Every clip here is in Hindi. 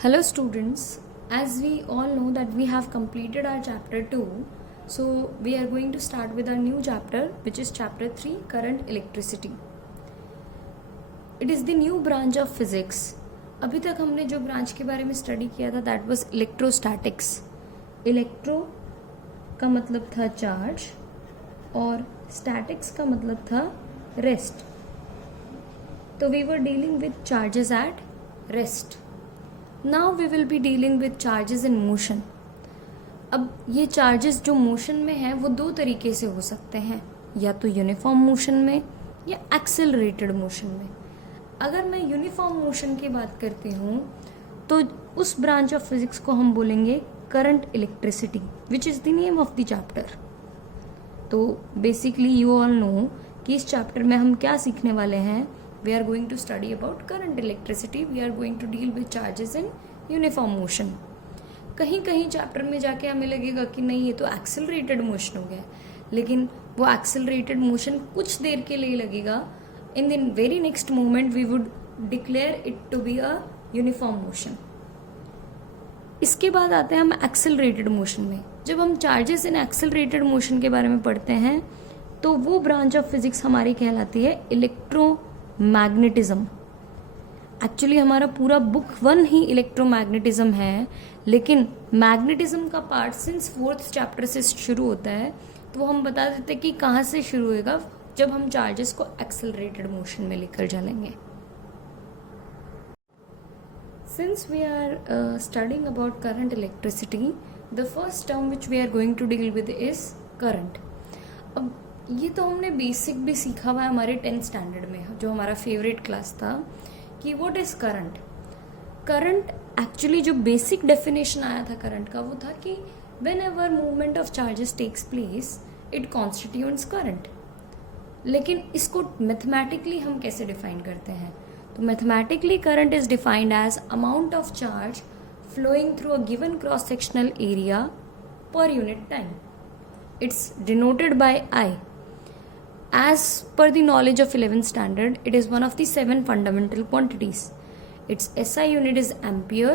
Hello students, as we all know that we have completed our chapter 2, so we are going to start with our new chapter which is chapter 3, current electricity. It is the new branch of physics. अभी तक हमने जो ब्रांच के बारे में स्टडी किया था दैट वाज इलेक्ट्रोस्टैटिक्स. इलेक्ट्रो का मतलब था चार्ज और स्टैटिक्स का मतलब था रेस्ट. तो we were dealing with charges at rest. Now we will be dealing with charges in motion. अब ये चार्जेस जो मोशन में हैं वो दो तरीके से हो सकते हैं, या तो यूनिफॉर्म मोशन में या एक्सेलरेटेड मोशन में. अगर मैं यूनिफॉर्म मोशन की बात करती हूँ तो उस ब्रांच ऑफ फिजिक्स को हम बोलेंगे current electricity, which is the name of the chapter. तो बेसिकली यू ऑल नो कि इस चैप्टर में हम क्या सीखने वाले हैं. We are going to study about current electricity. We are going to deal with charges in uniform motion. कहीं कहीं चैप्टर में जाके हमें लगेगा कि नहीं ये तो एक्सेलरेटेड मोशन हो गया, लेकिन वो एक्सेलरेटेड मोशन कुछ देर के लिए लगेगा. In the very next moment we would declare it to be a uniform motion. इसके बाद आते हैं हम एक्सेलरेटेड मोशन में. जब हम चार्जेस इन एक्सेलरेटेड मोशन के बारे में पढ़ते हैं तो वो ब्रांच ऑफ फिजिक्स हमारी कहलाती है इलेक्ट्रोमैग्नेटिज्म. एक्चुअली हमारा पूरा बुक 1 ही इलेक्ट्रोमैग्नेटिज्म है, लेकिन मैग्नेटिज्म का पार्ट सिंस 4th चैप्टर से शुरू होता है, तो वो हम बता देते हैं कि कहाँ से शुरू होएगा जब हम चार्जेस को एक्सेलरेटेड मोशन में लेकर चलेंगे. Since we are studying about current electricity, the first term which we are going to deal with is current. अब ये तो हमने बेसिक भी सीखा हुआ है हमारे 10th स्टैंडर्ड में, जो हमारा फेवरेट क्लास था, कि what is current. Current actually जो बेसिक डेफिनेशन आया था करंट का वो था कि whenever movement of charges takes place it constitutes current. लेकिन इसको मैथमेटिकली हम कैसे डिफाइन करते हैं, तो mathematically current is defined as amount of charge flowing through a given cross-sectional area per unit time. It's denoted by I. As per the knowledge of 11th standard, it is one of the 7 fundamental quantities. Its SI unit is ampere,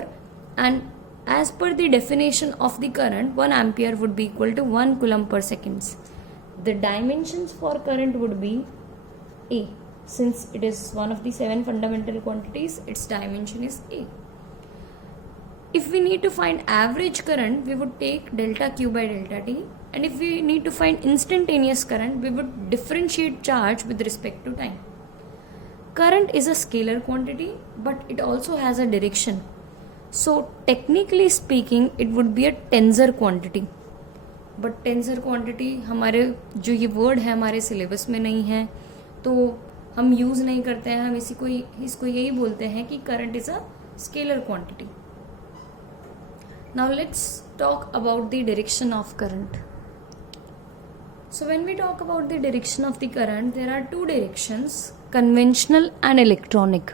and as per the definition of the current, 1 ampere would be equal to 1 coulomb per second. The dimensions for current would be A. Since it is one of the 7 fundamental quantities, its dimension is A. If we need to find average current, we would take delta Q by delta T, and if we need to find instantaneous current, we would differentiate charge with respect to time. Current is a scalar quantity, but it also has a direction. So technically speaking, it would be a tensor quantity. But tensor quantity हमारे जो ये word है हमारे syllabus में नहीं है, तो हम use नहीं करते हैं. हम इसको यही बोलते हैं कि current is a scalar quantity. Now let's talk about the direction of current. So when we talk about the direction of the current, there are two directions, conventional and electronic.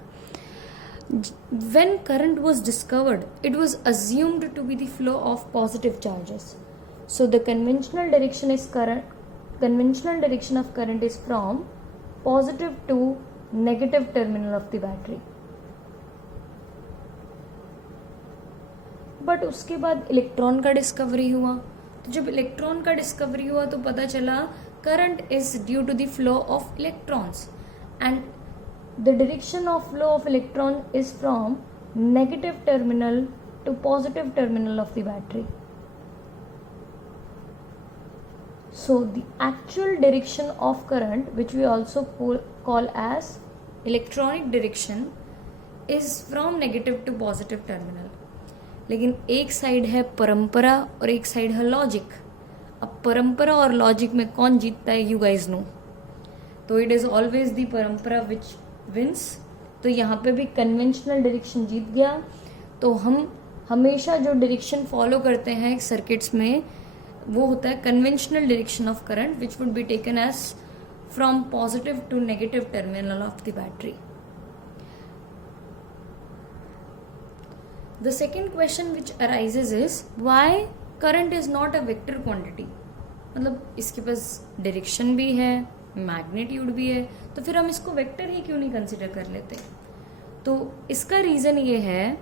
When current was discovered, it was assumed to be the flow of positive charges. So the conventional direction of current is from positive to negative terminal of the battery. But उसके बाद इलेक्ट्रॉन का डिस्कवरी हुआ. तो जब इलेक्ट्रॉन का डिस्कवरी हुआ तो पता चला current is due to the flow of electrons, and the direction of flow of electron is from negative terminal to positive terminal of the battery. So the actual direction of current which we also call as electronic direction is from negative to positive terminal. लेकिन एक साइड है परंपरा और एक साइड है लॉजिक. अब परंपरा और लॉजिक में कौन जीतता है, यू गाइज नो. तो इट इज ऑलवेज द परंपरा विच विंस. तो यहाँ पे भी कन्वेंशनल डायरेक्शन जीत गया. तो हम हमेशा जो डायरेक्शन फॉलो करते हैं सर्किट्स में वो होता है conventional direction of current, which would be taken as from positive to negative terminal of the battery. The second question which arises is why current is not a vector quantity. मतलब इसके पास डायरेक्शन भी है, मैग्नीट्यूड भी है, तो फिर हम इसको वेक्टर ही क्यों नहीं कंसिडर कर लेते. तो इसका रीज़न ये है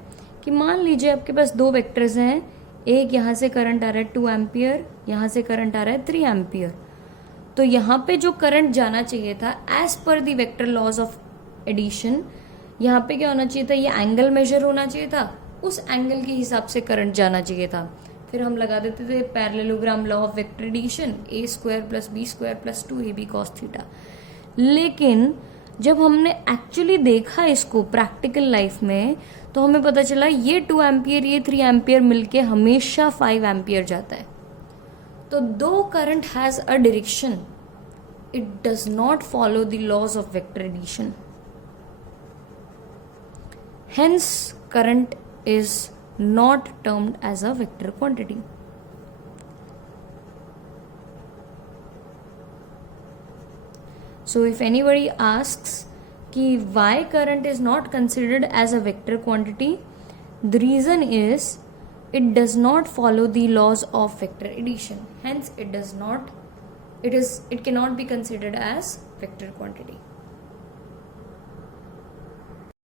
कि मान लीजिए आपके पास दो वेक्टर्स हैं, एक यहाँ से करंट आ रहा है 2 एम्पियर, यहाँ से करंट आ रहा है 3 एम्पियर। तो यहाँ पे जो करंट जाना चाहिए था as per the vector laws of addition, यहाँ पे क्या होना चाहिए था, ये एंगल मेजर होना चाहिए था, उस एंगल के हिसाब से करंट जाना चाहिए था। फिर हम लगा देते थे parallelogram law of vector addition, a square plus B square plus 2ab cos theta. लेकिन जब हमने एक्चुअली देखा इसको प्रैक्टिकल लाइफ में, तो हमें पता चला ये 2 एम्पियर ये 3 एम्पियर मिलके हमेशा 5 एम्पियर जाता है। तो though current has a direction, it does not follow the laws of vector addition, hence current is not termed as a vector quantity. So if anybody asks कि why current is not considered as a vector quantity, the reason is it does not follow the laws of vector addition, hence it cannot be considered as vector quantity.